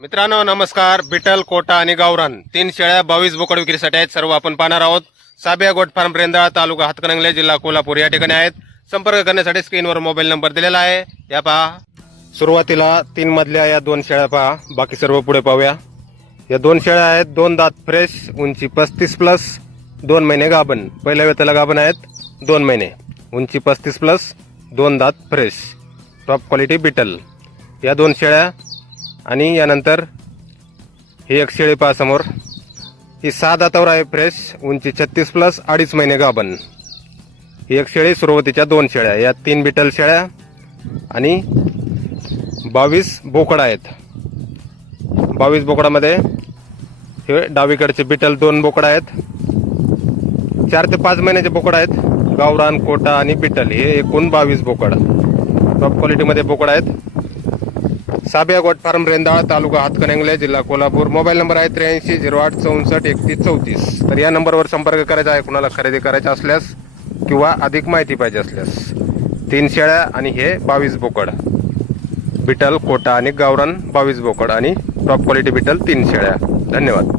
मित्रांनो नमस्कार. बिटल कोटा आणि गावरान तीन शेळ्या बावीस बोकड विक्रीसाठी आहेत. सर्व आपण पाहणार आहोत. साबिया गोट फार्म रेंदाळ तालुका हातकणंगले जिल्हा कोल्हापूर या ठिकाणी आहेत. संपर्क करण्यासाठी स्क्रीनवर मोबाईल नंबर दिलेला आहे. या पहा. सुरुवातीला तीन मधल्या या दोन शेळ्या पहा. बाकी सर्व पुढे पाहूया. या दोन शेळ्या आहेत. दोन दात फ्रेश उंची पस्तीस प्लस दोन महिने गाभण. पहिल्या वेताला गाभण आहेत. दोन महिने. उंची पस्तीस प्लस दोन दात फ्रेश. Top quality beetle. या दोन शेळ्या आणि यानंतर ही एक शेळी पाहासमोर ही सहा दातावर आहे फ्रेश उंची छत्तीस प्लस अडीच महिने गाभण. ही एक शेळी सुरुवातीच्या दोन शेळ्या या तीन बिटल शेळ्या आणि बावीस बोकडा आहेत. बावीस बोकडामध्ये हे डावीकडचे बिटल दोन बोकडा आहेत. चार ते पाच महिन्याचे बोकडा आहेत. गावरान कोटा आणि बिटल हे एकूण बावीस बोकड. टॉप क्वालिटीमध्ये बोकडा आहेत. साबिया गोट फार्म रेंदाळ तालुका हातकणंगले जिल्हा कोल्हापूर. मोबाईल नंबर आहे त्र्याऐंशी झिरो आठ चौसष्ट एकतीस चौतीस. तर या नंबरवर संपर्क करायचा आहे. कुणाला खरेदी करायचा असल्यास किंवा अधिक माहिती पाहिजे असल्यास. तीन शेळ्या आणि हे बावीस बोकड. बिटल कोटा आणि गावरान बावीस बोकड आणि टॉप क्वालिटी बिटल तीन शेळ्या. धन्यवाद.